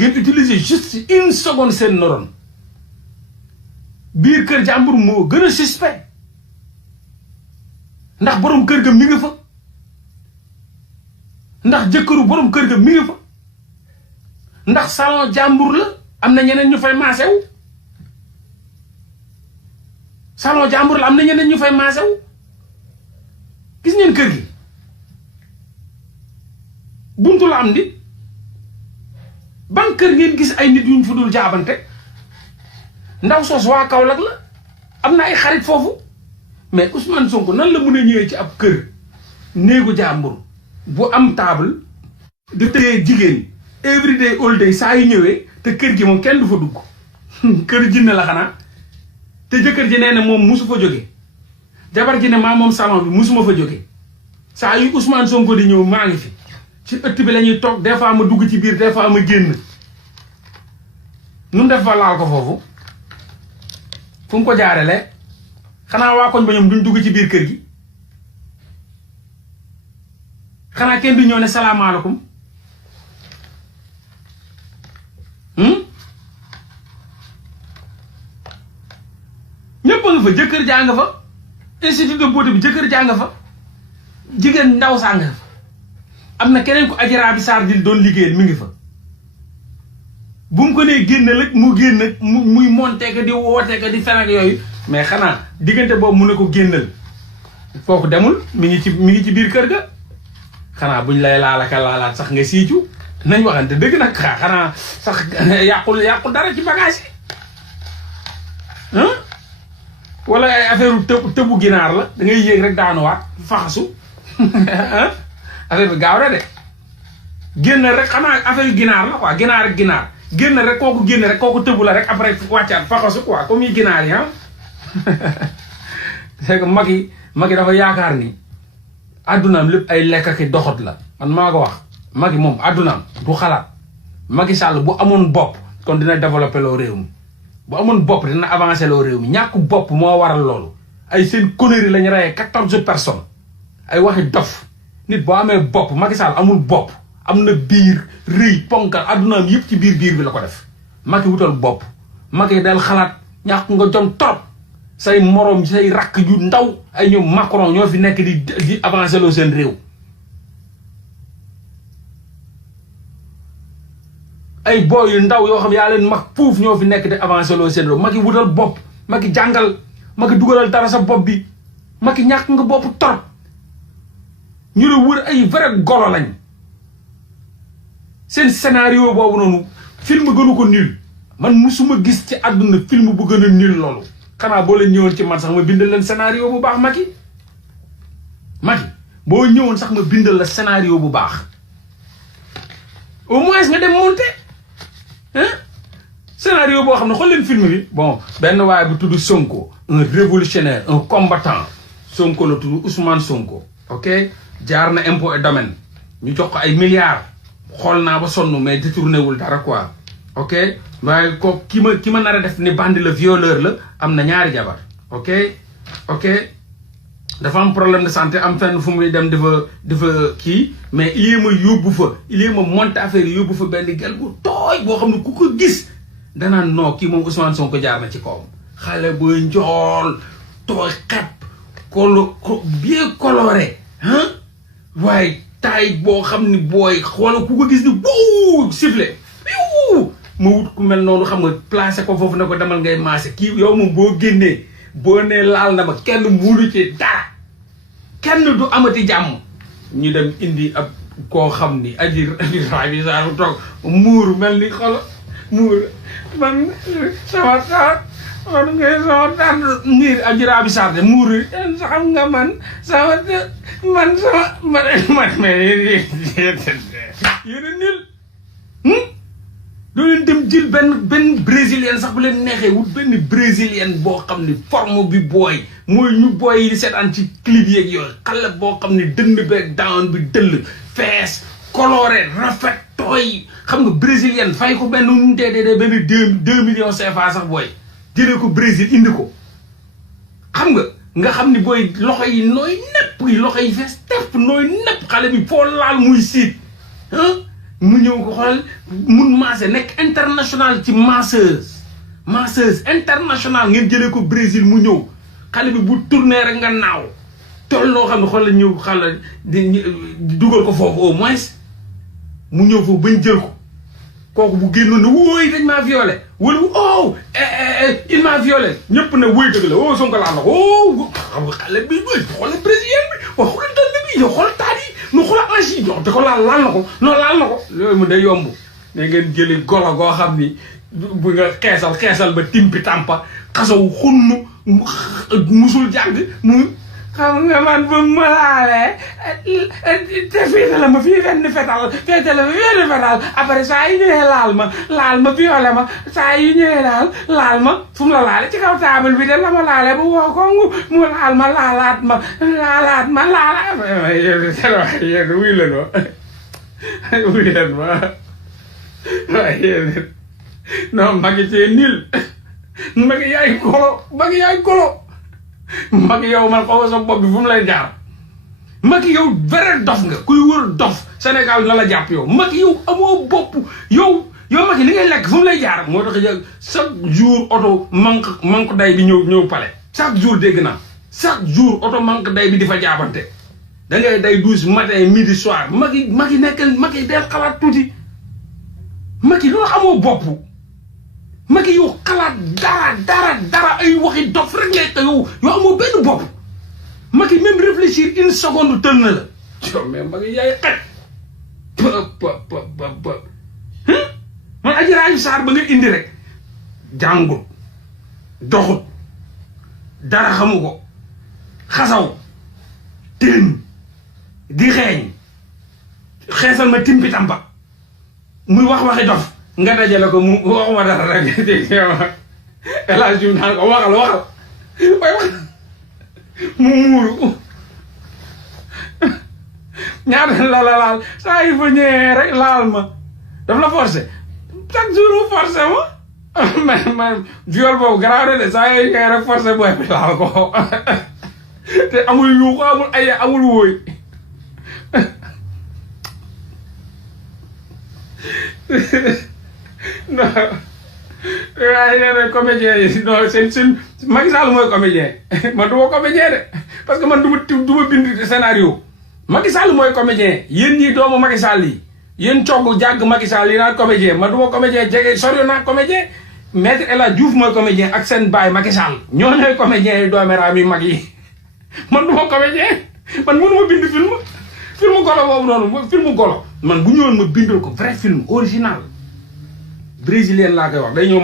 ngeen utiliser juste 1 seconde seen neurone biir kër jàmbur moo gën a suspect ndax borom kër ga mi ngi fa ndax jëkkëru borom kër ga mi ngi fa ndax salon jàmbur la am na ñeneen ñu fay maasewu salon jàmbur la am na ñeneen ñu fay maasewu gis ngeen kër gi buntu la am di ban kër ngeen gis ay nit yuñ fu dul jaabante ndaw sos waa Kaolack la am na ay xarit foofu mais Ousmane Sonko nan la mën a ñëwee ci ab kër néegu jàmbur bu am table di tëye jigéen every day all day saa yu ñëwee te kër gi moom kenn du fa dugg kër jinne la xanaa te jëkkër ji nee na moom musu fa jóge jabar ji ne maa moom salon bi musuma fa jóge saa yu Ousmane Sonko di ñëw maa ngi fi ci ëtt bi la ñuy toog des fois ma dugg ci biir des fois ma génn nu mu def fa laal ko foofu fu mu ko jaarele xanaa waa koñ ba ñoom duñ dugg ci biir kër gi xanaa kenn du ñëw ne salaamaaleykum ñëpp a nga fa jëkkër jaa nga fa institut de beauté bi jëkkër jaa nga fa jigéen ndaw saa nga fa am na keneen ko Adjara bi Sarr di doon liggéeyal mi ngi fa bu mu ko nee génne la mu génn muy monté ka di woote ka di fen ak yooyu mais xanaa diggante boobu mu ne ko génnal kooku demul mi ngi ci biir kër ga xanaa buñ lay laalaka laalaat sax nga siicu nañ waxante dëgg nag xanaa sax yàqul dara ci bagage yi wala ay affaire tëbu ginaar la da ngay yéeg rek daanuwaat faxasu affaire bi gaaw na de génn rek xanaa affaire ginaar la quoi ginaar ak ginaar génn rek kooku tëbu la rek après wàccaat faxasu quoi comme yi ginaar yi c'est que mag yi dafa yaakaar ni addunaam lépp ay lekk ak doxat la man maa ko wax mag yi moom addunaam du xalaat Macky Sall bu amoon bopp kon dina développé loo réew mi bu amoon bopp dina avancé loo réew mi ñàkk bopp moo waral loolu ay seen conneries lañu reyee 14 personnes ay waxi dof nit boo amee bopp Macky Sall amul bopp am na biir rëy ponkal addunaam yëpp ci biir bi la ko def Macky wutal bopp Macky del xalaat ñàkk nga jom trop say morom say rakk yu ndaw ay ñoom Macron ñoo fi nekk di avancé loo seen réew ay boy yu ndaw yoo xam yaa leen mag puuf ñoo fi nekk di avancé loo seen réew Macky wutal bopp Macky jàngal Macky dugalal dara sa bopp bi Macky ñàkk nga bopp trop ñu la wër ay vrai golo lañ seen scénario boobu noonu film gënu ko nul man musuma gis ci àdduna film bu gën a nul loolu xanaa boo leen ñëwoon ci man sax ma bindal leen scénario bu baax Macky boo ñëwoon sax ma bindal la scénario bu baax au moins nga dem monter scénario boo xam ne xool leen film bi bon benn waaye bu tudd Sonko un révolutionnaire un combattant Sonko la tudd Ousmane Sonko ok jaar na impôt et domaine ñu jox ko ay milliards xool naa ba sonn mais détourné wul dara quoi ok waaye ko ki ma nar a def ni bandi la violeur la am na ñaari jabar ok dafa am problème de santé am fenn fu muy dem dafa kii mais il est ma yóbbu fa il est ma monté affaire yi yóbbu fa benn gel bu tooy boo xam ne ku ko gis danaan non kii moom Ousmane Sonko jaar na ci kawam xale bu njool tooy xepp bien coloré waaye taay boo xam ni booy xoola ku ko gis ni buu sifflé ma wut ku mel noonu xam nga placé ko foofu ne ko demal ngay maase kii yow moom boo génnee boo nee laal na ma kenn muulu ci dara kenn du amati jàmm ñu dem indi ab koo xam ni aji rabi saaru toog muur mel ni xolo muur man sama ngay sama tànn niir aji rabi saar de muur xam nga man yéena nil doo leen dem jël benn brésilien sax bu leen neexee wut benn brésilien boo xam ni forme bi booy mooy ñu booy yi di seetaan ci clip yeeg yooyu xale boo xam ni dënd beeg down bi dëll fees coloré rafet tooy xam nga brésilien fay ko benn nu dee benn 2 millions CFA sax booy jëlee ko Brésil indi ko xam nga xam ni booy loxo yi nooy nepp yi loxo yi fees tepp nooy nepp xale bi foo laal muy siit mu ñëw ko xool mun maase nekk international ci masseuse international ngeen jëlee ko Brésil mu ñëw xale bi bu tourné rek nga naaw toll loo xam ne xool la ñëw xale di dugal ko foofu au moins mu ñëw foofu bañ jël ko kooku bu génnoon ne wóoy dañ maa violé wala oh il m'a violé ñëpp ne wóoy dëgg la oh Sonko laal na ko oh xam nga xale bi xoolal brésilien bi wax xoolal dënn bi yow xoolal taat yi nu xoolal ange yi da ko laal na ko non laal na ko yooyu mu day yomb ne ngeen jëli golo goo xam ni bu nga xeesal ba timpi tàmpa xasaw xunnu musul jàng mu xam nga man bu ma laalee te fii la ma fii fenn fetal après saa yi ñëwee laal ma violé ma saa yi ñëwee laal ma fu mu la laale ci kaw table bi de la ma laale bu woo ko mu laal ma laalaat ma yéen wuy leen ma waaye yéen non Macky c'est nul Macky yaay golo Macky yow man xaw sa bopp bi fu mu lay jaar Macky yow vrai dof nga kuy wër dof Sénégal na la jàpp yow Macky yow amoo bopp yow Macky li ngay lekk fu mu lay jaar moo tax chaque jour oto manque day bi ñëw pale chaque jour dégg naa chaque jour oto manque day bi di fa jaabante da ngay day 12 matin midi soir Macky nekkal Macky del xalaat tuuti Macky loolu amoo bopp Macky yow xalaat dara ay waxi dof rek ngay te yow amoo benn bopp Macky même réfléchir une seconde tël na la mais Macky yaay xaj man Adji Raby Sarr ba nga indi rek jàngut doxut dara xamu ko xasaw tén di xeesal ma timpi tampa muy waxi dof nga dajale ko mu waxuma dara rek dégg nga El Hadj Diouf naan ko waxal waaye wax mu muuru ñaata la laal saa yi fa ñëwee rek laal ma daf la forcé chaque jour mu forcé ma mais viol boobu garaaw de saa yi ñëwee rek forcé booy bi laal ko te amul yuuxu amul ay amul wóoy non waaye nee comédien yi non seen Macky Sall mooy comédien man du ma comédien de parce que man du ma bind scénario Macky Sall mooy comédien yéen ñii doomu Macky Sall yi yéen cogg jàgg Macky Sall yi naan comédien man du ma comédien jege sori naa comédien maître El Hadj Diouf mooy comédien ak seen baay Macky Sall ñoo ñooy comédien yi dooméraam yi mag yi man du ma comédien man mënu ma bind film golo boobu noonu film golo man bu ñëwoon ma bindal ko vrai film original brésilien laa koy wax day ñëw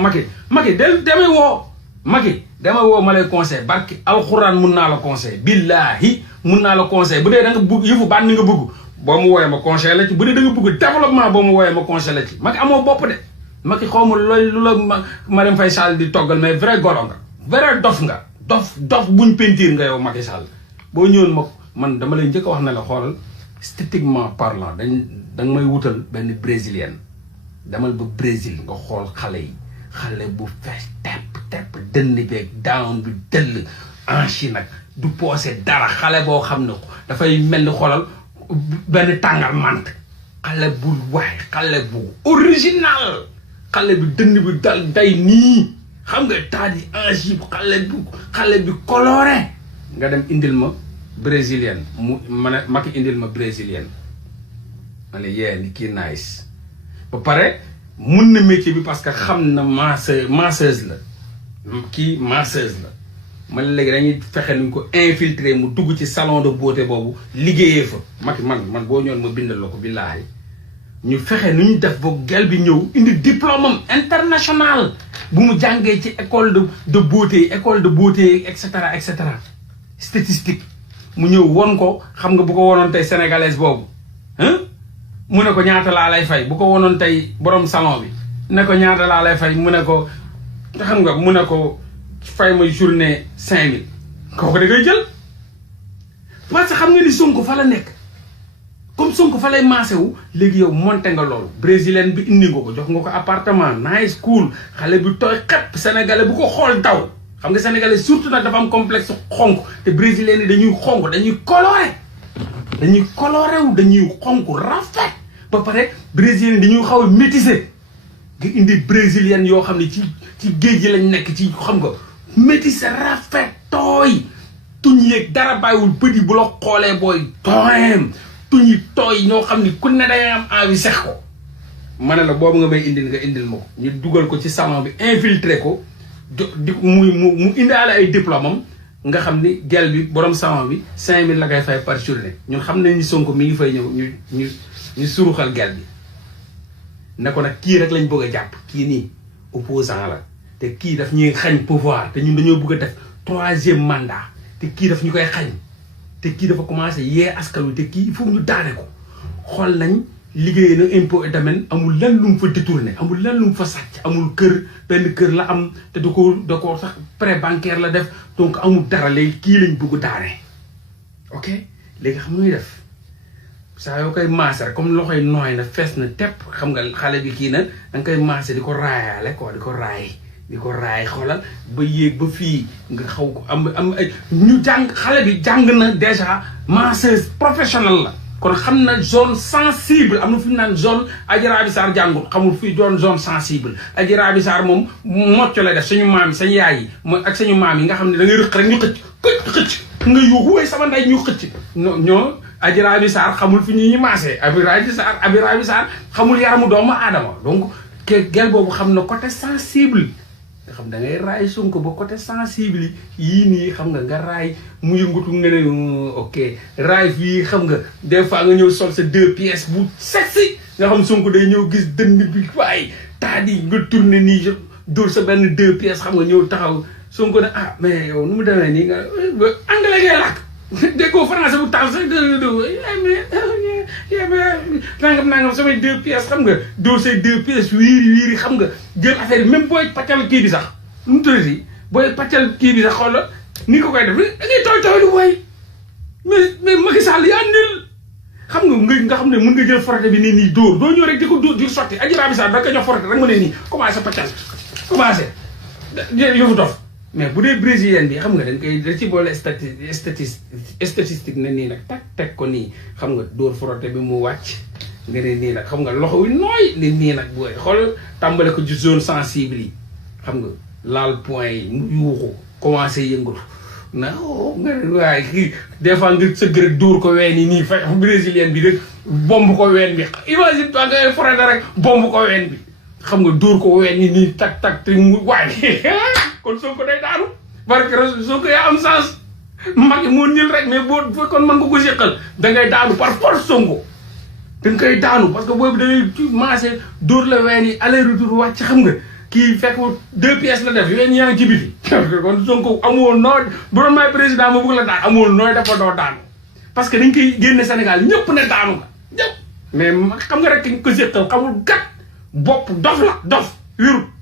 Macky damay woo ma lay conseil barki alxuraan mun naa la conseil billaahi mun naa la conseil bu dee da nga bëgg yëfu bànn nga bëgg boo mu wooyee ma conseil la ci bu dee da nga bëgg développement boo mu wooyee ma conseil la ci Macky amoo bopp de Macky xaw ma lu la Marème Faye Sall di toggal mais vrai golo nga vrai dof nga dof buñ peinture nga yow Macky Sall boo ñëwoon man dama lay njëkk a wax ne la xoolal esthétiquement parlant danga may wutal benn brésilienne demal ba Brésil nga xool xale bu fees tepp dënn beeg down bi dëll anchi nag du poosé dara xale boo xam ne dafay mel ni xoolal benn tàngal mant xale bu original xale bi dënn bi dal day nii xam nga taat yi anchi xale bi coloré nga dem indil ma brésilienne Macky indil ma brésilienne ma ne ni kii nice ba pare mun na métier bi parce que xam na masseuse la kii masseuse la man léegi dañuy fexe nuñ ko infiltrer mu dugg ci salon de beauté boobu liggéeyee fa Macky man boo ñëwoon ma bindal la ko billaahi ñu fexe nu ñu def ba gel bi ñëw indi diplôme am international bu mu jàngee ci école de beauté et cetera statistique mu ñëw won ko xam nga bu ko wonoon tey sénégalaise boobu mu ne ko ñaata laa lay fay bu ko wonoon tey borom salon bi ne ko ñaata laa lay fay mu ne ko xam nga mu ne ko fay ma journée 5000 kooku da ngay jël parce que xam nga ni Sonko fa la nekk comme Sonko fa lay maase wu léegi yow monté nga loolu brésilienne bi indi nga ko jox nga ko appartement nice cool xale bi tooy xepp sénégalais bu ko xool daw xam nga sénégalais surtout nag dafa am complexe xonk te brésilienne yi dañuy xonk dañuy coloré wu dañuy xonk rafet ba pare brésilien dañuy xaw a métissé nga indi brésilien yoo xam ne ci géej gi lañ nekk ci xam nga métissé rafet tooy tuñ yeeg dara bàyyiwul bët yi bu la xoolee booy tooyam tuñ yi tooy ñoo xam ni ku ne dangay am envie sex ko ma ne la boobu nga may indil nga indil ma ko ñu dugal ko ci salon bi infiltré ko di mu indaale ay diplôme am nga xam ni gel bi borom salon bi 5000 la koy fay par journée ñun xam nañ ni Sonko mi ngi fay ñëw ñu suruxal gel bi ne ko nag kii rek lañ bëgg a jàpp kii nii opposant la te kii daf ñuy xañ pouvoir te ñun dañoo bëgg a def 3e mandat te kii daf ñu koy xañ te kii dafa commencé yee askan wi te kii il faut ñu daane ko xool nañ liggéey na impôt et domaine amul lenn lu mu fa détourné amul lenn lu mu fa sàcc amul benn kër la am te da ko sax prêt bancaire la def donc amul dara léegi kii lañ bëgg daane ok léegi xam nga def saa yoo koy maase rek comme loxoy nooy na fees na tepp xam nga xale bi kii na da nga koy maase di ko raayaale quoi di ko raay xoolal ba yéeg ba fii nga xaw ko am ay ñu jàng xale bi jàng na déjà masseuse professionnelle la kon xam na zone sensible am na fi ñu naan zone Adji Raby Sarr jàngut xamul fii doon zone sensible Adji Raby Sarr moom mocc la def suñu maam yi sañu yaay yi mooy ak suñu maam yi nga xam ne da ngay rëq rek ñu xëcc nga yuuxu way sama nday ñu xëcc ñoo Adji Raby Sarr xamul fi ñu maasee Adji Raby Sarr xamul yaramu doomu aadama donc gel boobu xam na côté sensible nga xam da ngay raay Sonko ba côté sensible yii nii xam nga raay mu yëngatu nga ne ok raay fii xam nga des fois nga ñëw sol sa 2 pièces bu sexy nga xam Sonko day ñëw gis dënn bi waaye taadi nga tourné nii dóor sa benn 2 pièces xam nga ñëw taxaw Sonko ne ah mais yow nu mu demee nii nga anglais ngay làkk déggoo français bu taal sax nangam samay 2 pièces xam nga dóor say 2 pièces wiiri xam nga jël affaire yi même booy paccal kii bi sax nu mu tuddati booy paccal kii bi sax xoolal ni ko koy def da ngay tooy lu booy mais Macky Sall yaa nil xam nga xam ne mën nga jël frotte bi nii dóor doo ñëw rek di ko dóor di sotti Adji Raby Sarr da nga ko jox frotte rek ma ne nii commencé paccal commencé yóbbu dof mais bu dee brésilien bi xam nga dañ koy da ci boole statistique ne nii nag teg ko nii xam nga dóor frotté bi mu wàcc nga ne nii nag xam nga loxo wi nooy ne nii nag booy xool tàmbale ko ci zone sensible yi xam nga laal point yi mu yuuxu commencé yëngatu na nga ne waaye kii des fois nga sëgg rek dóor ko ween yi nii fa brésilien bi rek bomb ko ween bi imagine toi nga frotté rek bomb ko ween bi xam nga dóor ko ween yi nii tak te mu waaye kon Sonko day daanu parce que Sonko yaa am sens mag moo nil rek mais boo fekkoon mën nga ko séqal da ngay daanu par force Sonko da nga koy daanu parce que boobu dangay maase dóor la ween yi aller retour wàcc xam nga kii fekk 2 pièces la def ween yaa ngi ci biti kon Sonko amoon noo bu doon may président ma bëgg la daan amoon nooy dafa doo daanu parce que dañ koy génne Sénégal ñëpp ne daanu nga ñëpp mais xam nga rek ki ko séqal xamul gat bopp dof la dof wérut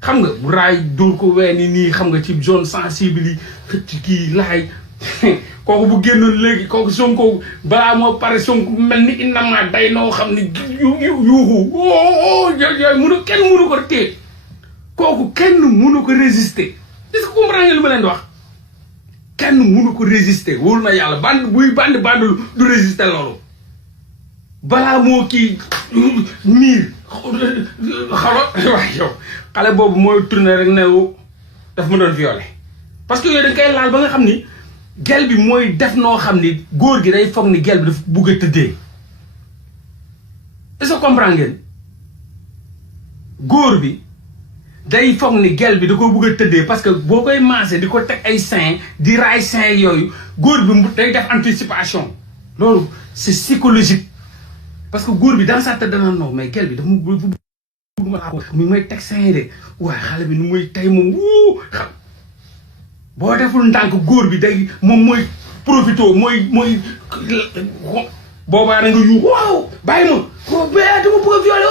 xam nga bu raay dóor ko weeni nii xam nga ci zone sensible yi xëcc kii laay kooku bu génnoon léegi kooku Sonko balaa moo pare Sonko mel ni innama day noo xam ni yuuxu yooyu kenn mënu ko téye kooku kenn mënu ko résister est-ce que comprendre nga li ma leen di wax kenn mënu ko résister wóolu na yàlla band du résister loolu balaa moo kii miir xalo waaye yow xale boobu mooy tourné rek ne daf ma doon violé parce que yooyu dañ koy laal ba nga xam ni gel bi mooy def noo xam ni góor gi day foog ni gel bi dafa bugg a tëddee est-ce que comprendre ngeen góor bi day foog ni gel bi da ko bugg a tëddee parce que boo koy maasee di ko teg ay sein di raay sein yooyu góor bi day def anticipation loolu c'est psychologique parce que góor bi dans sa tête dana non mais gel bi dafa mu may teg sein de waaye xale bi nu muy tey moom wuu xam boo deful ndànk góor bi day moom mooy profité mooy boobaa da nga yuuxu waaw bàyyi ma dama bëgg a violé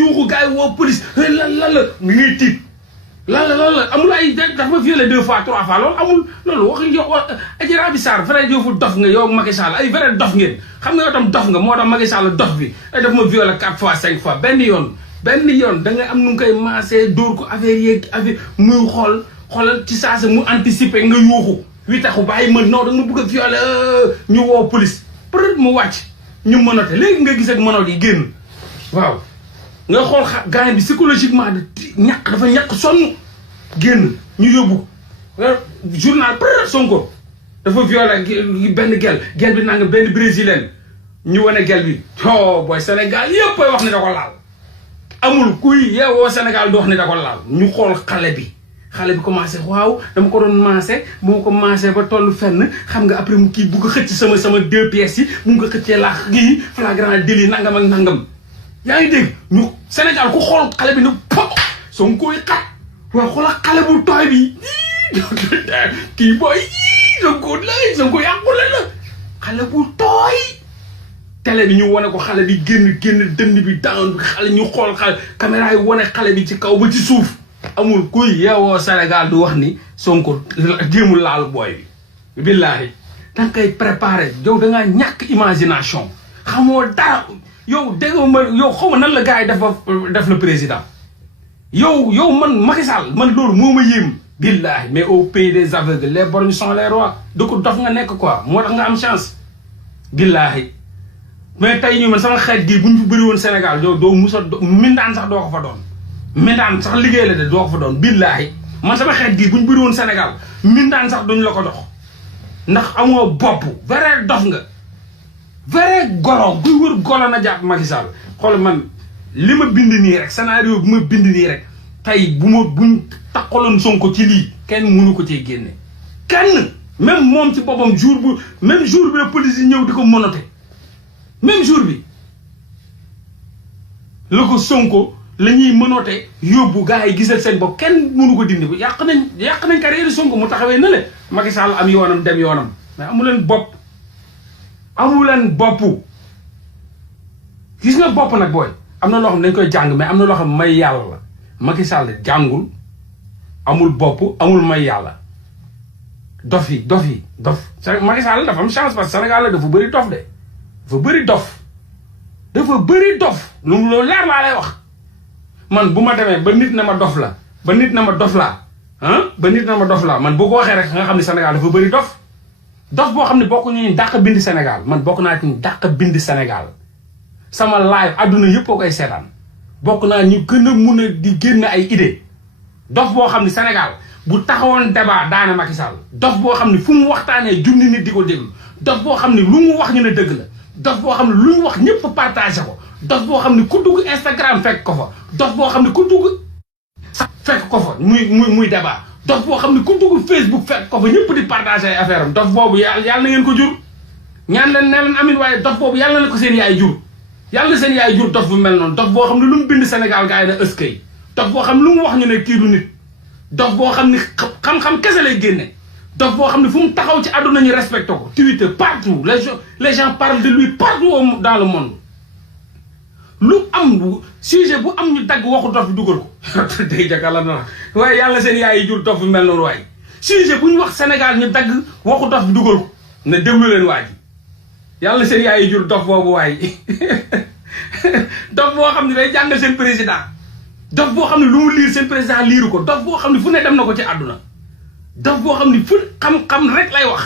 yuuxu gars yi woo police lan la nga ngay tiit lan la amul ay dafa ma violé 2 fois 3 fois loolu amul loolu wax yow Adji Raby Sarr vrai yow fu dof nga yow Macky Sall ay vrai dof ngeen xam nga yow tam dof nga moo tax Macky Sall dof bi ay daf ma violé 4 fois 5 fois benn yoon da nga am nu nga koy maasee dóor ko affaire yeeg affaire muy xoolal ci saa si mu anticiper nga yuuxu wi taxu bàyyi ma non da nga ma bëgg a violé ñu woo police peut-être mu wàcc ñu mënote léegi nga gis ak mënoot yi génn waaw nga xool gars bi psychologiquement ñàkk dafa ñàkk sonn génn ñu yóbbu journal Sonko dafa violé benn gel bi nanga benn brésilienne ñu wane gel bi booy Sénégal yëpp ay wax ni da ko laal amul kuy yeewoo Sénégal di wax ni da ko laal ñu xool xale bi commencé waaw dama ko doon maase bu ma ko maasee ba toll fenn xam nga après mu kii bu ko xëcc sama 2 pièces yi mu ngi ko xëccee laa kii flagrant délit nangam ak nangam yaa ngi dégg ñu Sénégal ku xool xale bi ne Sonko yi xat waaw xoolal xale bu tooy bi kii booy Sonko yàqule la xale bu tooy télé bi ñu wane ko xale bi génn dënn bi down bi xale ñu xool xale caméra yi wane xale bi ci kaw ba ci suuf amul kuy yeewoo Sénégal du wax ni Sonko jéemul laal booy bi billaahi danga koy préparé yow da ngaa ñàkk imagination xamoo dara yow déggoo ma yow xaw ma nan la gars yi def le président yow man Macky Sall man loolu moo ma yéem billaahi mais au pays des aveugles les borgnes sont les rois du ko dof nga nekk quoi moo tax nga am chance billaahi mais tey ñu man sama xeet gi bu ñu fi bëri woon Sénégal yow doo musa mindaan sax doo ko fa doon mindaan sax liggéey la de doo ko fa doon billaahi man sama xeet gi bu ñu bëri woon Sénégal mindaan sax duñ la ko dox ndax amoo bopp vrai dof nga vrai golo guy wër golo na jàpp Macky Sall xool man li ma bind nii rek scénario bi ma bind nii rek tey buñ taxaloon Sonko ci lii kenn mënu ko cee génne kenn même moom ci boppam même jour bi la police yi ñëw di ko monoté même jour bi la ko Sonko la ñuy mënoote yóbbu gars yi gisal seen bopp kenn mënu ko dindi yàq nañ carrière Sonko mu taxawee na le Macky Sall am yoonam dem yoonam mais amuleen bopp gis nga bopp nag booy am na loo xam ne dañ koy jàng mais am na loo xam may yàlla la Macky Sall jàngul amul bopp amul may yàlla dof Macky Sall dafa am chance parce que Sénégal la dafa bëri dof de dafa bëri dof loolu leer laa lay wax man bu ma demee ba nit na ma dof la ba nit na ma dof laa man boo ko waxee rek nga xam ne Sénégal dafa bëri dof boo xam ne bokk ñu dàq bind Sénégal man bokk naa ci ñu dàq bind Sénégal sama live adduna yëpp a koy seetaan bokk naa ñu gën a mun a di génn ay idée dof boo xam ne Sénégal bu taxawoon débat daana Macky Sall dof boo xam ne fu mu waxtaanee junni nit di ko déglu dof boo xam ne lu mu wax ñu ne dëgg la dof boo xam ne lu ñu wax ñëpp partagé ko dof boo xam ne ku dugg Instagram fekk ko fa dof boo xam ne ku dugg fekk ko fa muy débat dof boo xam ne ku dugg Facebook fekk ko fa ñëpp di partagé ay affaire am dof boobu yàlla na ngeen ko jur ñaan leen ne leen amin waaye dof boobu yàlla na ko seen yaay jur yàlla na seen yaay jur dof bu mel noonu dof boo xam ne lu mu bind Sénégal gars yi na ëskay dof boo xam ne lu mu wax ñu ne kii du nit dof boo xam ne xam-xam kese lay génne dof boo xam ne fu mu taxaw ci àdduna ñu respecté ko Twitter partout les gens parlent de lui partout dans le monde lu am sujet bu am ñu dagg waxu dof bi dugal ko day jakala na waaye yàlla seen yaay yi jur dof bi mel noonu waaye sujet bu ñu wax Sénégal ñu dagg waxu dof bi dugal ko ne déglu leen waa ji yàlla seen yaay yi jur dof boobu waaye dof boo xam ne day jàngal seen président dof boo xam ne lu mu liir seen président liiru ko dof boo xam ne fu ne dem na ko ci àdduna dof boo xam ne fu xam rek lay wax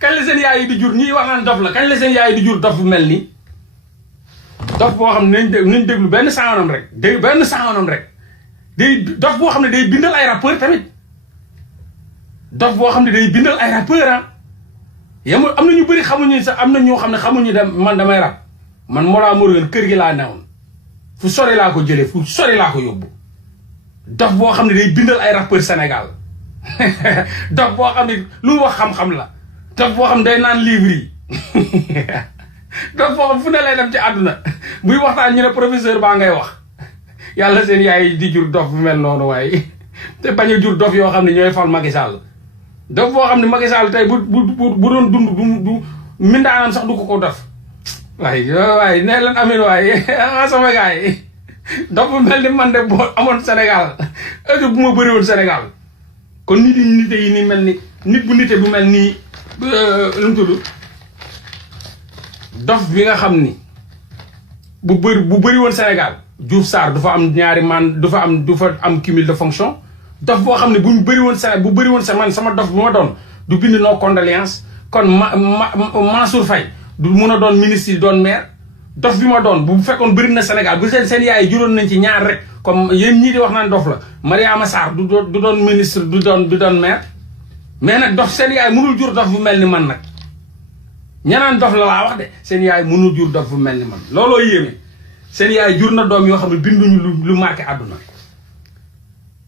kañ la seen yaay yi di jur ñuy wax naan dof la kañ la seen yaay yi di jur dof bu mel nii dof boo xam ne nañ déglu benn sangoonam rek day dof boo xam ne day bindal ay rappeur tamit dof boo xam ne day bindal ay rappeur yamul am na ñu bëri xamuñu sax am na ñoo xam ne xamuñu dem man damay rap man Mollah Morgun kër gi laa newoon fu sori laa ko jëlee fu sori laa ko yóbbu dof boo xam ne day bindal ay rappeur Sénégal dof boo xam ne lu mu wax xam-xam la dof boo xam ne day naan livre yi dof boo xam fu ne lay dem ci àdduna buy waxtaan ñu ne professeur baa ngay wax yàlla seen yaay di jur dof bu mel noonu waaye te bañ a jur dof yoo xam ne ñooy fal Macky Sall dof boo xam ne Macky Sall tey bu doon dund du mindaanam sax du ko def waaye nee leen amin waaye sama gars yi dof bu mel ni man de boo amoon Sénégal heure bu ma bëri woon Sénégal kon nit yi nite yi ni mel ni nit bu nite bu mel nii lu mu tudd dof bi nga xam ni bu bëri woon Sénégal Diouf Sarr du fa am ñaari man du fa am cumul de fonction dof boo xam ne bu bëri woon man sama dof bu ma doon du bind no condoléance kon Mansour Faye du mun a doon ministre yi doon maire dof bi ma doon bu fekkoon bëri na Sénégal bu seen yaay juróon nañ ci ñaar rek comme yéen ñii di wax naan dof la Mariama Sarr du doon ministre du doon maire mais nag dof seen yaay mënul jur dof bu mel ni man nag ñanaan dof la laa wax de seen yaay mënul jur dof bu mel ni man looloo yéeme seen yaay jur na doom yoo xam ne binduñu lu marqué àdduna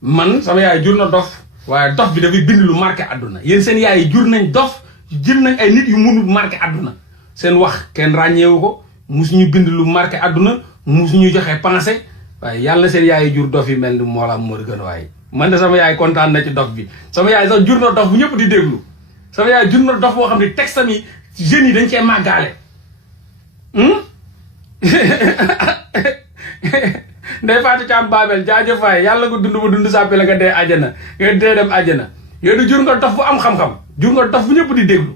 man sama yaay jur na dof waaye dof bi dafay bind lu marqué àdduna yéen seen yaay yi jur nañ dof jël nañ ay nit yu mënul marqué àdduna seen wax kenn ràññeewu ko musuñu bind lu marqué àdduna musuñu joxe pensée waaye yàlla seen yaay yi jur dof yi mel ni Mollah Morgun waaye man de sama yaay kontaan na ci dof bi sama yaay sax jur na dof bu ñëpp di déglu sama yaay jur na dof boo xam ne texte mi jeunes yi dañ cee màggaale Ndeye Fatou Thiam Babel jaajëf waay yàlla nga dund ba dund sàppi la nga dee àjjana nga dee dem àjjana yow du jur nga dof bu am xam-xam jur nga dof bu ñëpp di déglu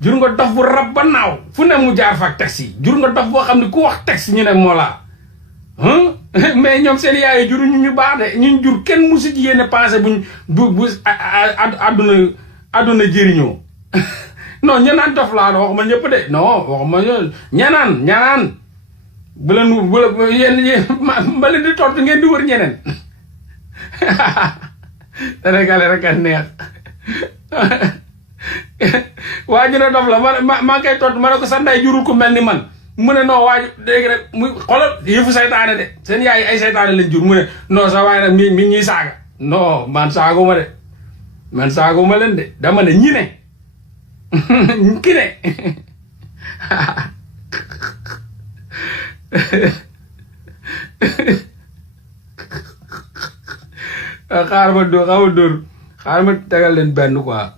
jur nga dof bu rab ba naaw fu ne mu jaar fa ak texte yi jur nga dof boo xam ne ku wax texte ñu ne Mollah mais ñoom seen yaay juru ñu baax de ñun jur kenn musu ci yéene pensé bu àdduna jëriñoo non ñanaan dof laa waxuma ñëpp de non waxuma ñanaan bu leen yéen ba leen di tontu ngeen di wër ñeneen Sénégalais rek a neex waa ji ne dof la maa ngi koy tontu ma ne ko sa ndey jurul ku mel ni man mu ne non waaj léegi rek mu xoolal yëfu saytaane de seen yaay ay saytaane lañ jur mu ne non sa waaye nag mi ñuy saaga non man saaguma de man saaguma leen de dama ne ñi ne ki ne xaar ma dóor xaar ma tegal leen benn quoi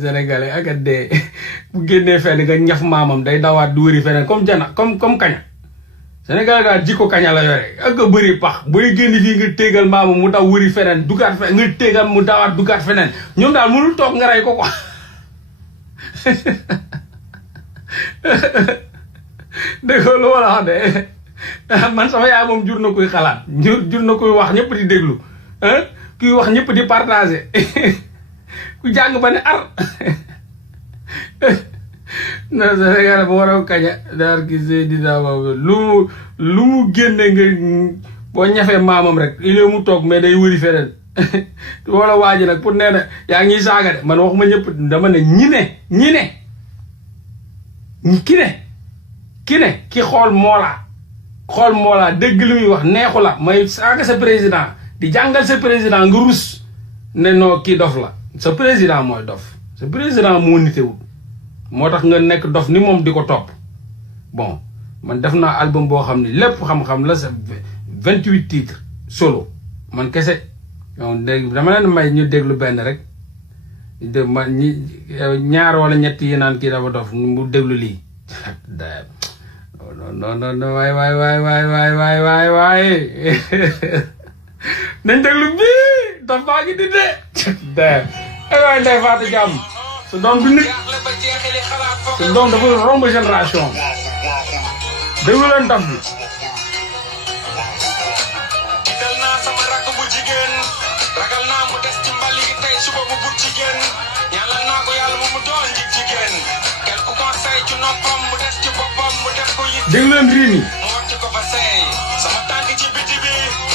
Sénégalais ak a dee bu génnee fenn nga ñaf maamam day dawaat du wëri feneen comme kaña Sénégalais daal jikko kaña la yore ak a bëri pax booy génn fii nga téegal maamam mu daw wëri feneen dugaat feneen nga téegal mu dawaat dugaat feneen ñoom daal mënul toog nga rey ko quoi dégg lu wala wax de man sama yaay moom jur na kuy xalaat jur na kuy wax ñëpp di déglu kuy wax ñëpp di partager ku jàng ba ne ar na Sénégal bu war a kaña daar ki Seydina Muhammad lu mu génne nga boo ñafee maamam rek il est mu toog mais day wëri feneen wala waa ji nag pour nee na yaa ngi saaga de man waxuma ñëpp dama ne ñi ne ki xool Mollah dégg li muy wax neexu la may saaga sa président di jàngal sa président nga rus ne noo kii dof la sa président mooy dof sa président moo nitewul moo tax nga nekk dof ni moom di ko topp bon man def naa album boo xam ne lépp xam-xam la sa 28 titres solo man kese dama leen may ñu déglu benn rek ñaar wala ñett yi naan kii dafa dof mu déglu lii non waay nañ déglu bii dof baa ngi di dee waay Ndeye Fatou Thiam sa doom du nit sa doom dafa romb génération déglu leen dof bi tiital naa sama rakk bu jigéen ragal naa mu des ci mbali gi tey suba bu but jigéen ñaanal naa ko yàlla bu mu doon jigéen quelque conseil ci noppam mu des ci boppam mu def ko yit déglu leen riim yi mu wàcc ko fa seey sama tànk ci biti bi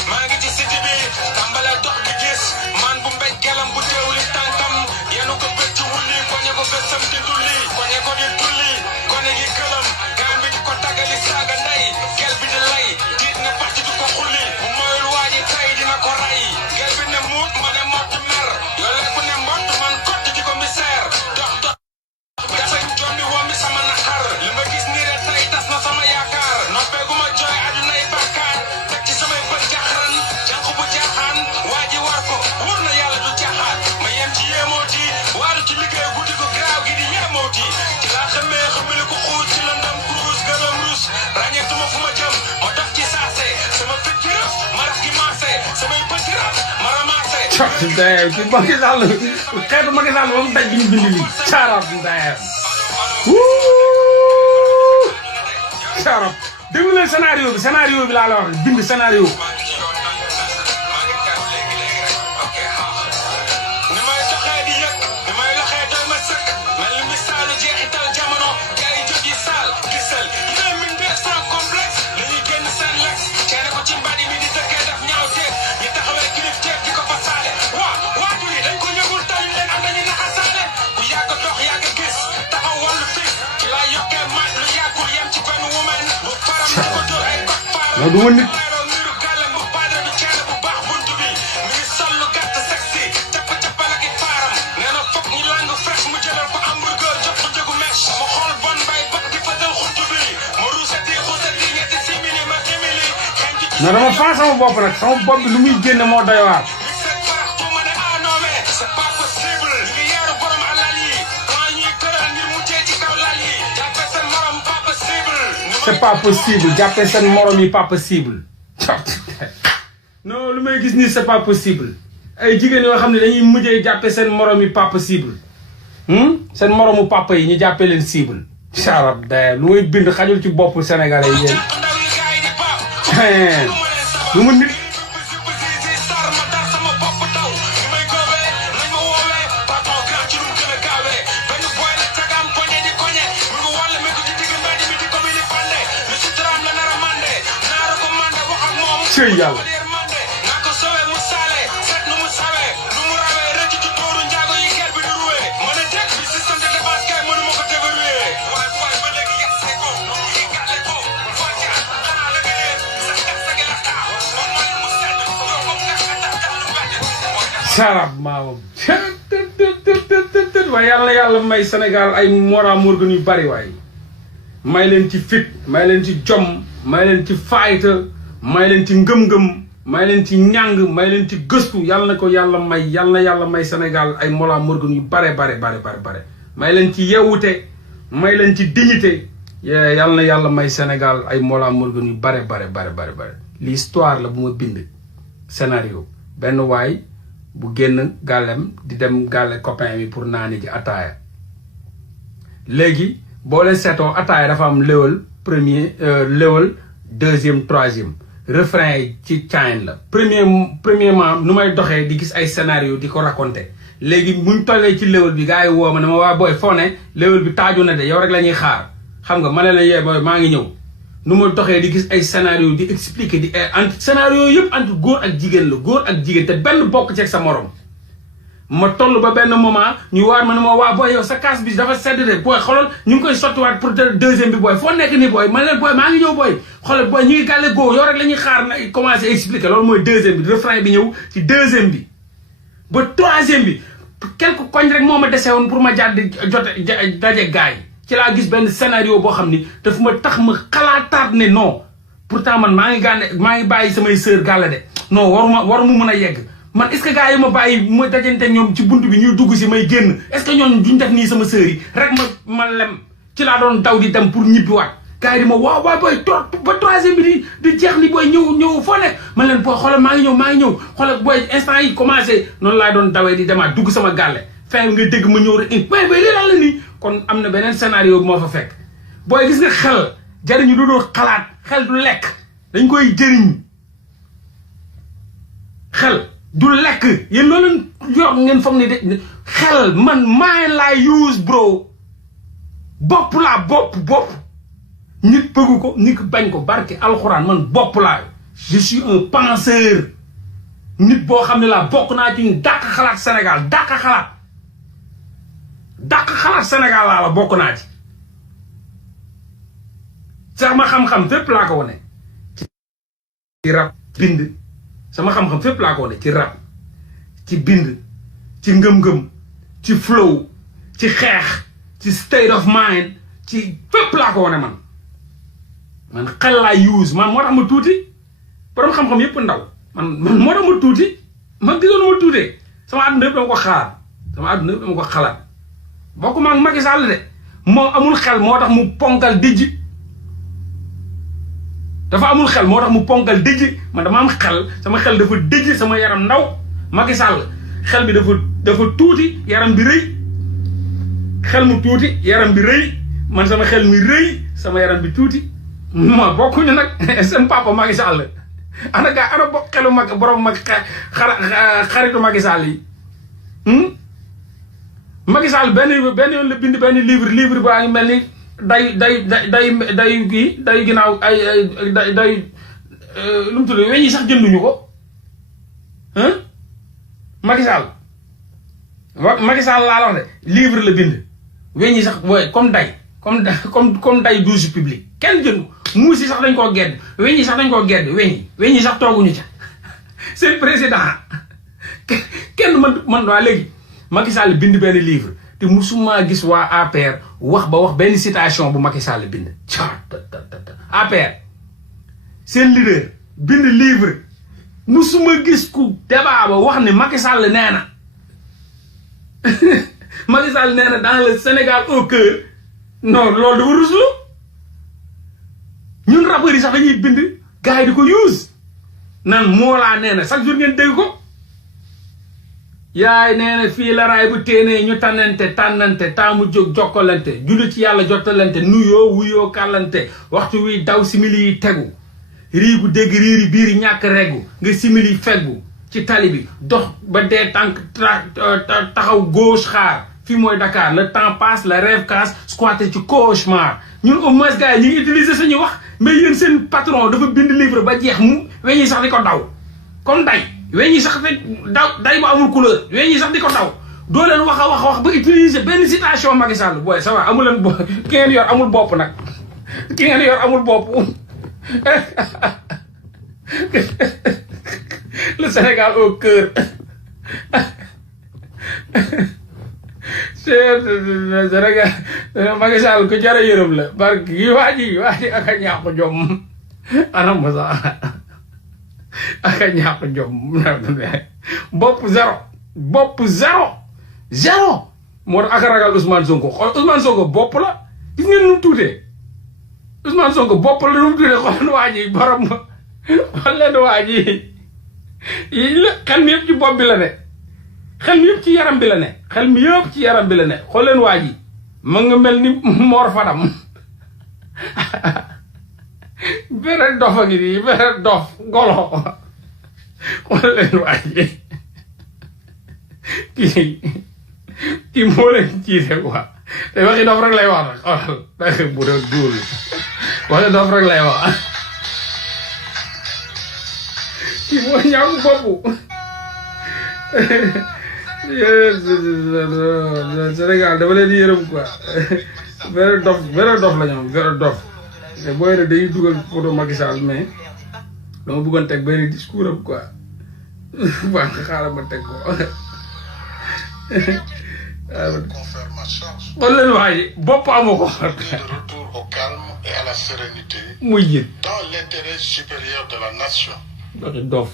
maa ngi ci siti bi tàmbale dox di gis man bu mbéj gelam bu teewli tànkam yenu ko bëcc wulli koñe ko bésam di dulli koñe ko di tulli koñe gi këlam gaan bi di ko tàggali saaga ndey gel bi di lay diit ne parti di ko xulli bu moyul waaji tay dina ko ray gel bi ne muut ma ne mott mer yoo lekku ne mbott man kott di ko misère dox bi dafa jommi wommi sama naxar li ma gis nii rek tay tas na sama yaakaar noppeeguma jooy adunay bàkkaar teg ci samay bët jaxaran jànq bu jaaxaan waa ji war ko wóor na yàlla du jaaxaat ma yem ci yéemooti waaru ci liggéey guddi gu graaw gi di yéemooti ci laa xamee xamili ko xuus ci lëndam kurus gëlëm rus ràññeetuma fu ma jëm ma dox ci saase sama fit ci rëf ma rax gi maase samay bët ci raf ma ramaase ci Macky Sall xeetu Macky Sall moom daj bi ñu bind lii saarab ndayam saarab déglu leen scénario bi laa la wax bind scénario maa ngi ci yoon nag maa ngi teew léegi rek ok ni may non du ma nit. non dama faa sama bopp nag sama bopp bi lu muy génne moo doy waar. c'est pas possible jàppee seen morom yi pas possible non lu may gis nii c'est pas possible ay jigéen yoo xam ne dañuy mujjee jàppee seen morom yi pas possible seen moromu papa yi ñu jàppee leen cible. sarab day lu may bind xajul ci bopp sénégalais yi yéen lu mu nit. cëy yàlla. sarab maamam waaye yàlla may Sénégal ay Mollah Morgun yu bari waaye may leen ci fit may leen ci jom may leen ci fayta may leen ci ngëm-ngëm may leen ci ñàng may leen ci gëstu yàlla na ko yàlla may yàlla na yàlla may Sénégal ay Mollah Morgun yu bare may leen ci yewwute may leen ci dignité yàlla na yàlla may Sénégal ay Mollah Morgun yu bare l'histoire la bu ma bind scénario benn waay bu génn gàllem di dem gàlle copain bi pour naani ji ataaya léegi boo leen seetoo ataaya dafa am léwal premier léwal deuxième troisième refrain yi ci cain la premièrement nu may doxee di gis ay scénario di ko raconter léegi muñ tollee ci léwal bi gars yi woo ma ne ma waa booy foo ne léwal bi taaju na de yow rek la ñuy xaar xam nga ma ne la yee booy maa ngi ñëw nu ma doxee di gis ay scénario di expliquer di entre scénario yëpp entre góor ak jigéen la góor ak jigéen te benn bokk ci ak sa morom ma toll ba benn moment ñu waar ma ne ma waa booy yow sa kaas bi dafa sedd de booy xoolal ñu ngi koy sottiwaat pour deuxième bi booy foo nekk nii booy ma ne leen booy maa ngi ñëw booy xoolal booy ñu ngi gàlle góor yow rek la ñuy xaar na commencé expliquer loolu mooy deuxième bi refrain bi ñëw ci deuxième bi ba troisième bi quelque koñ rek moo ma dese woon pour ma jàdd daje gaay ci laa gis benn scénario boo xam ni daf ma tax ma xalaataat ne non pourtant man maa ngi bàyyi samay sœur gàlle de non waruma mën a yegg man est-ce que gars yi ma bàyyi ma dajante ñoom ci bunt bi ñuy dugg si may génn est-ce que ñoom duñ def nii sama sœur yi rek ma lem ci laa doon daw di dem pour ñibbiwaat gars yi di ma waaw booy ba troisième bi di jeex ni booy ñëw foo nekk man leen booy xoolal maa ngi ñëw xoolal booy instant yi commencé noonu laa doon dawee di demaat dugg sama gàlle fin nga dégg ma ñëw rek booy lii daal la nii kon am na beneen scénario bu moo fa fekk booy gis nga xel jariñu du doon xalaat xel du lekk dañ koy jëriñ xel du lekk yéen loolu yor ngeen foog ne de xel man mind laa use bro bopp laa bopp nit bëggu ko nit bañ ko barke alxuraan man bopp laa je suis un penseur nit boo xam ne laa bokk naa ci dàq xalaat Sénégal dàq xalaat Sénégal laa la bokk naa ci sama xam-xam fépp laa ko wane ci rap bind sama xam-xam fépp laa ko wane ci rap ci bind ci ngëm-ngëm ci flow ci xeex ci state of mind ci fépp laa ko wane man xel laa use man moo tax ma tuuti borom xam-xam yëpp ndaw man moo tax ma tuuti man gisoon ma tuutee sama àdduna yëpp dama ko xalaat sama àdduna yëpp dama ko xalaat bokk ma ak Macky Sall de moo amul xel moo tax mu ponkal dijj dafa amul xel moo tax mu ponkal dijj man dama am xel sama xel dafa dijj sama yaram ndaw Macky Sall xel bi dafa tuuti yaram bi rëy xel mu tuuti yaram bi rëy man sama xel mi rëy sama yaram bi tuuti ma bokkuñu nag seen papa Macky Sall ana gaa ana bokk xelu mag borom mag xaritu Macky Sall yi Macky Sall benn yoon la bind benn livre baa ngi mel ni day ginnaaw day lu mu tudd weñ yi sax jënduñu ko Macky Sall laa la wax de livre la bind weñ yi sax booy comme day douche publique kenn jëndu muus yi sax dañ koo gedd weñ yi sax dañ koo gedd weñ yi sax tooguñu ca seen président kenn man waa léegi Macky Sall bind benn livre te musuma gis waa APR wax benn citation bu Macky Sall bind APR seen leader bind livre musuma gis ku débat ba wax ne Macky Sall nee na Macky Sall nee na dans le Sénégal au cœur non loolu dafa ruslu ñun rappeurs yi sax dañuy bind gars yi di ko use naan moolaa nee na chaque jour ngeen dégg ko yaay nee na fii la raay bu téenee ñu tànnante taamu jóg jokkalante julli ci yàlla jottalante nuyoo wuyoo kàllante waxtu wi daw simili yi tegu riigu dégg riiri biiri ñàkk reggu nga simili feggu ci tali bi dox ba dee tànk taxaw gauche xaar fii mooy Dakar le temps passe le rêve casse squatté ci cauchemar ñun au moins gars yi ñu ngi utiliser suñuy wax mais yéen seen patron dafa bind livre ba jeex mu weñ yi sax di ko daw comme day weñ yi sax day bu amul couleur weñ yi sax di ko daw doo leen wax ba utiliser benn citation Macky Sall booy ça va amu leen ki ngeen yor amul bopp nag ki ngeen yor amul bopp le Sénégal au cœur Sénégal Macky Sall ku jara yërëm la barke yi waa ji ak a ñàkk jom anam ma sax ak a ñàkk jom bopp zéro moo tax ak a ragal Ousmane Sonko Ousmane Sonko bopp la gis ngeen nu mu tuutee Ousmane Sonko bopp la nu mu tuutee xool waa ji borom xool leen waa ji xel mi yëpp ci bopp bi la ne xel mi yëpp ci yaram bi la ne xool leen waa ji ma nga mel ni Mor Fadam beneen dof a ngi nii beneen dof golo xool leen waa ji kii moo leen jiite quoi te waxi dof rek lay wax nag xoolal daxe bu doon duul waxi dof rek lay wax kii moo ñàkk bopp Sénégal dama leen di yërëm quoi vrai dof la ñoom vrai dof te booy rek dañuy dugal photo Macky Sall mais dama bëggoon teg benn discours am quoi waa xaaral ma teg ko xool leen waaye bopp amoo ko retour au calme et à la sérénité muy jit dans l'intérêt supérieur de la nation. waxi dof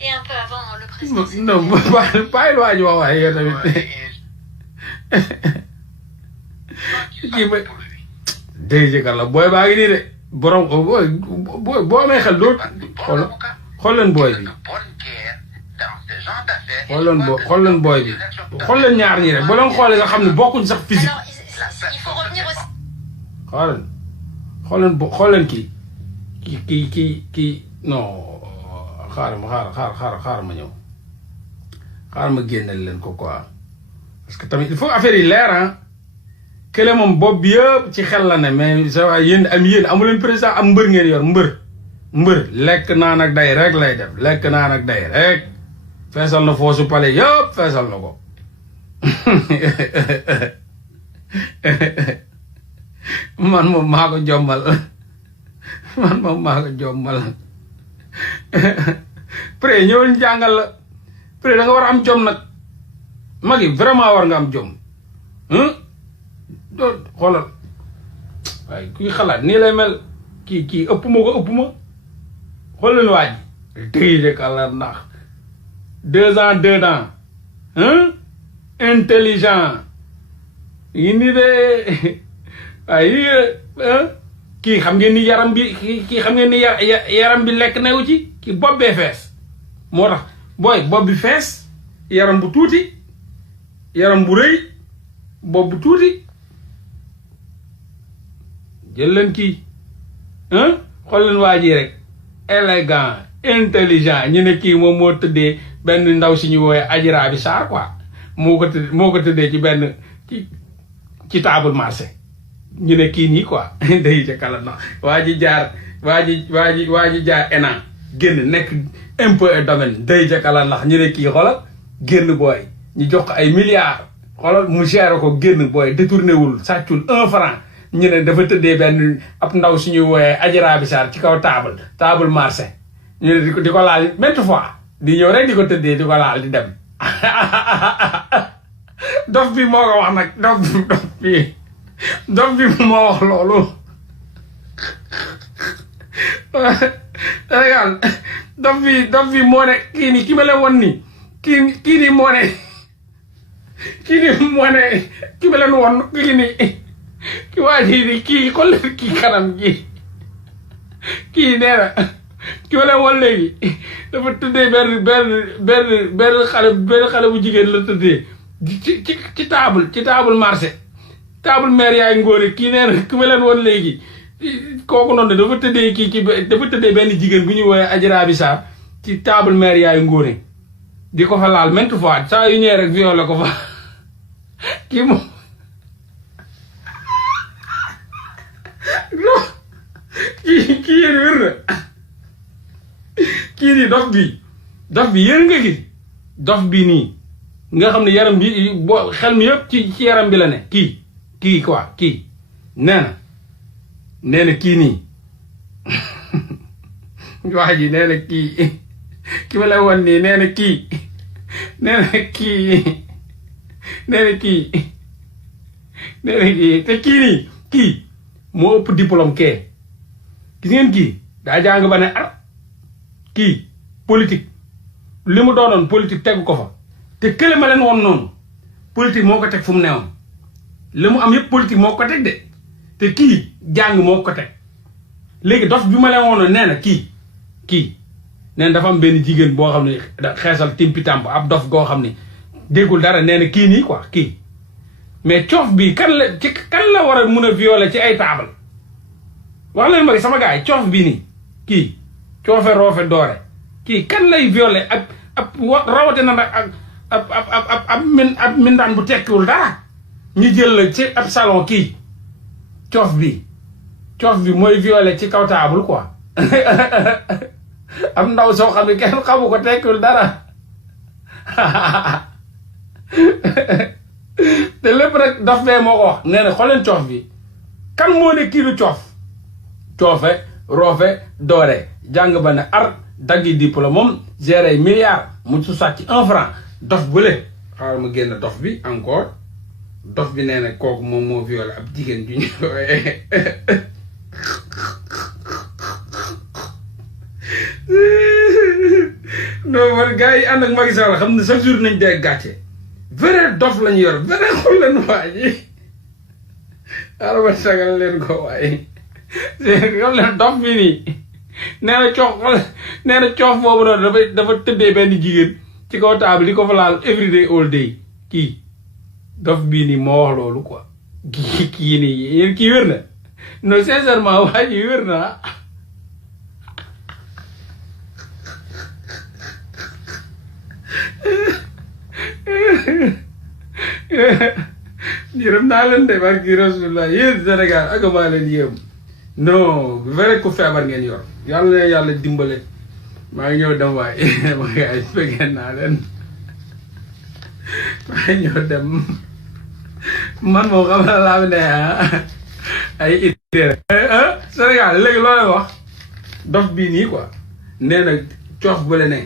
Et un peu avant le président. non bàyyil waa ji wax waaye yow tamit kii ba dégg jëkkër la booy baa ngi nii de borom boo amee xel doo xool leen booy bi xool leen booy bi xool leen ñaar ñi rek boo leen xoolee nga xam ne bokkuñ sax physique Alors, il faut revenir aussi. xool leen kii non xaaral ma ñëw xaaral ma génneel leen ko quoi parce que tamit il faut affaire yi leer ah kële moom bopp bi yëpp ci xel la ne mais ça va yéen amu leen président am mbër ngeen yor mbër lekk naan ak day rek lay def lekk naan ak day rek feesal na foosu pale yëpp feesal na ko man moom maa ko jommal pré ñëwal jàngal la pré da nga war a am jom nag magi vraiment war nga am jom doo xoolal waaye kuy xalaat nii lay mel kii ëpp ma xool leen waaj tëy de kàlla ndax 2 ans 2 ans intelligent yi ni de waaye kii xam ngeen ni yaram bi kii xam ngeen ni yaram bi lekk newu ci kii bopp bee fees moo tax booy bopp bi fees yaram bu tuuti yaram bu rëy bopp bu tuuti jël leen kii xool leen waa ji rek élégant intelligent ñu ne kii moom moo tëddee benn ndaw si ñu woowee Adjira bi Sarr quoi moo ko tëddee ci benn ci table marché ñu ne kii nii quoi day ca kala na waa ji jaar ENA génn nekk impôt et domaine day ca kala ndax ñu ne kii xoolal génn booy ñu jox ko ay milliards xoolal mu géré ko génn booy détourné wul sàccul 1 franc ñu ne dafa tëddee benn ab ndaw suñuy wooyee Adjara Bissar ci kaw table marché ñu ne di ko laal maintes fois di ñëw rek di ko tëddee di ko laal di dem dof bi moo ko wax nag dof bi moo wax loolu Sénégal dof bi moo ne kii nii ki ma leen won nii kii nii moo ne ki ma leen won kii nii ki waa ji nii kii xool kii kanam gi kii nee na ki ma leen won léegi dafa tëddee benn xale bu jigéen la tëddee ci table marché table maire yaay ngóore kii nee na ki ma leen won léegi kooku noonu dafa tëddee benn jigéen bu ñuy woowee Adjara Bissar ci table maire yaay ngóore di ko fa laal maintes fois saa yu ñëwee rek violé ko fa kii moom kii yéen wér na kii nii dof bi yéen nga gis dof bi nii nga xam ne yaram bi boo xel mi yëpp ci yaram bi la ne kii quoi kii nee na kii nii waa ji nee na kii ki ma lay won nii nee na kii te kii nii kii moo ëpp diplôme kee gis ngeen kii daa jàng ba ne kii politique li mu doonoon politique tegu ko fa te kële ma leen woon noonu politique moo ko teg fu mu newoon li mu am yëpp politique moo ko teg de te kii jàng moo ko teg léegi dof bi ma leen woon nee na kii nee na dafa am benn jigéen boo xam ne xeesal timpitamp ab dof goo xam ne déggul dara nee na kii nii quoi kii mais coof bi kan la war a mun a violer ci ay taabal wax leen ma sama gars yi coof bi nii kii coofe roofe doore kii kan lay violer ab rawate na nag ab mindaan bu tekkiwul dara ñu jël la ci ab salon kii coof bi mooy violer ci kaw taabul quoi am ndaw soo xam ne kenn xamu ko tekkiwul dara te lépp rek daf bee moo ko wax nee na xooleen coof bi kan moo ne kii du coofe roofe doore jàng ba ne daggi diplôme moom géré milliard mu su sàcc 1 franc dof bële xaaral ma génn dof bi encore dof bi nee na kooku moom moo violé ab jigéen ju ñu non man gars yi ànd ak Macky Sall xam ne chaque jour nañ dee gàcce vrai dof lañu yor vrai xool leen waa ji xaaral ma sagal leen ko waaye xam leen dof bi nii nee na coof boobu noonu dafa tëddee benn jigéen ci kaw table di ko fa laal every day all day kii dof bii nii moo wax loolu quoi kii nii yéen kii wér na non sincèrement waa ji wér na yërëm naa leen de barki Rasulullah yéen Sénégal ak maa leen yéem non vrai ku feebar ngeen yor yàlla na yàlla dimbale maa ngi ñëw dem waaye ma ngi ay fekkee naa leen maa ngi ñëw dem man moom xam na laa ne ay idée Sénégal léegi loo leen wax dof bii nii quoi nee na coof bële ne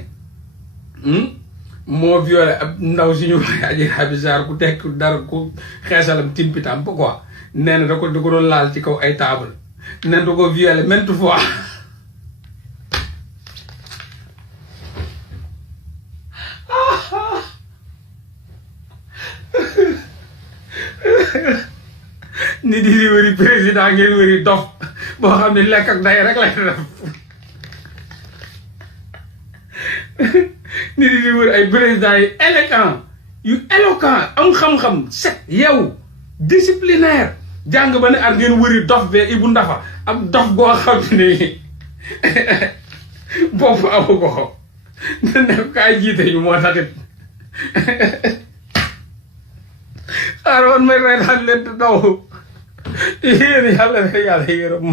moo violé ab ndaw suñu wax Adjara Bissar ku tekk dara ku xeesalam timpitam quoi nee na da ko doon laal ci kaw ay table nee na da ko violé maintes fois nit yi di wëri président ngeen wëri dof boo xam ne lekk ak day rek lay def nit yi di wër ay président yu éloquent am xam-xam set yow disciplinaire jàng ba ne at ngeen wëri dof bee Ibou Ndafa ab dof goo xam ne bopp amu ko ne ne kaay jiite ñu moo taxit xaaral woon may reetaan leen te daw yéen yàlla yërëm